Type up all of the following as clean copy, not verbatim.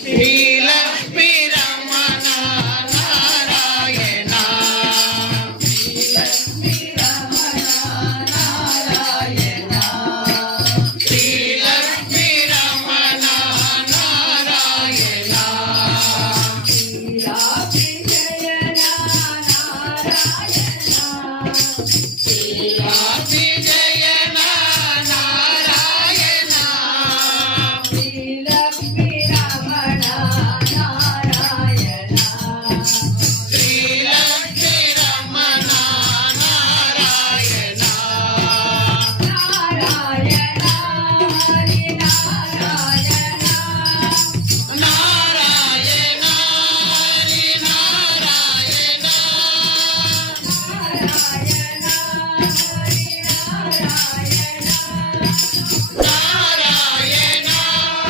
ಶ್ರೀಲಕ್ಷ್ಮೀ ರಮಣ ನಾರಾಯಣ ಶ್ರೀಲಕ್ಷ್ಮೀ ರಮಣ ನಾರಾಯಣ ಶ್ರೀಲಕ್ಷ್ಮೀ ರಮಣ ನಾರಾಯಣ ಶ್ರೀರಾತ್ರಿ ಜಯನ ನಾರಾಯಣ ಶ್ರೀರಾತ್ರಿ ಜಯನ ನಾರಾಯಣ ಶ್ರೀಲಕ್ಷ್ಮೀ ರಮಣ ನಾರಾಯಣ ಶ್ರೀಲಕ್ಷ್ಮೀ ರಮಣ ನಾರಾಯಣ ನಾರಾಯಣ ಹರಿ ನಾರಾಯಣ ನಾರಾಯಣ ಹರಿ ನಾರಾಯಣ ನಾರಾಯಣ ಹರಿ ನಾರಾಯಣ ನಾರಾಯಣ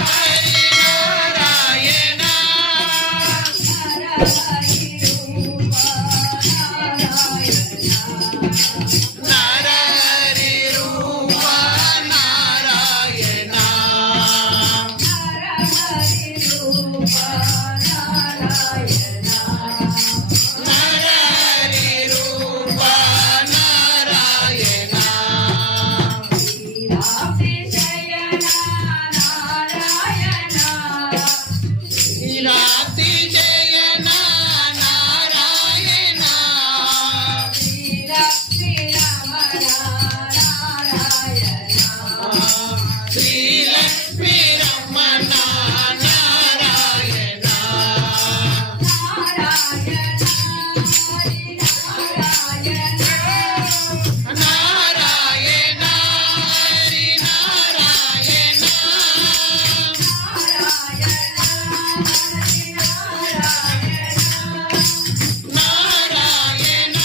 ಹರಿ ನಾರಾಯಣ ನರಹರಿ ರೂಪ ನಾರಾಯಣ ನರಹರಿ ರೂಪ ನಾರಾಯಣ ನರಹರಿ ರೂಪ ನಾರಾಯಣ ಶ್ರೀರಾತ್ರಿ ಜಯನ ನಾರಾಯಣ ಶ್ರೀರಾತ್ರಿ ಜಯನ ನಾರಾಯಣ ಶ್ರೀಲಕ್ಷ್ಮೀ ರಮಣ ನಾರಾಯಣ ಶ್ರೀಲಕ್ಷ್ಮೀ ರಮಣ ನಾರಾಯಣ ನಾರಾಯಣ ಹರಿ ನಾರಾಯಣ ನಾರಾಯಣ ಹರಿ ನಾರಾಯಣ ನಾರಾಯಣ ಹರಿ ನಾರಾಯಣ ನಾರಾಯಣ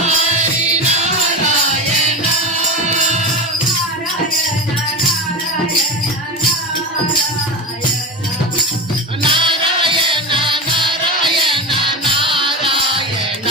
ಹರಿ ನಾರಾಯಣ ನಾರಾಯಣ ನಾರಾಯಣ ನಾರಾಯಣ ನಾರಾಯಣ ನಾರಾಯಣ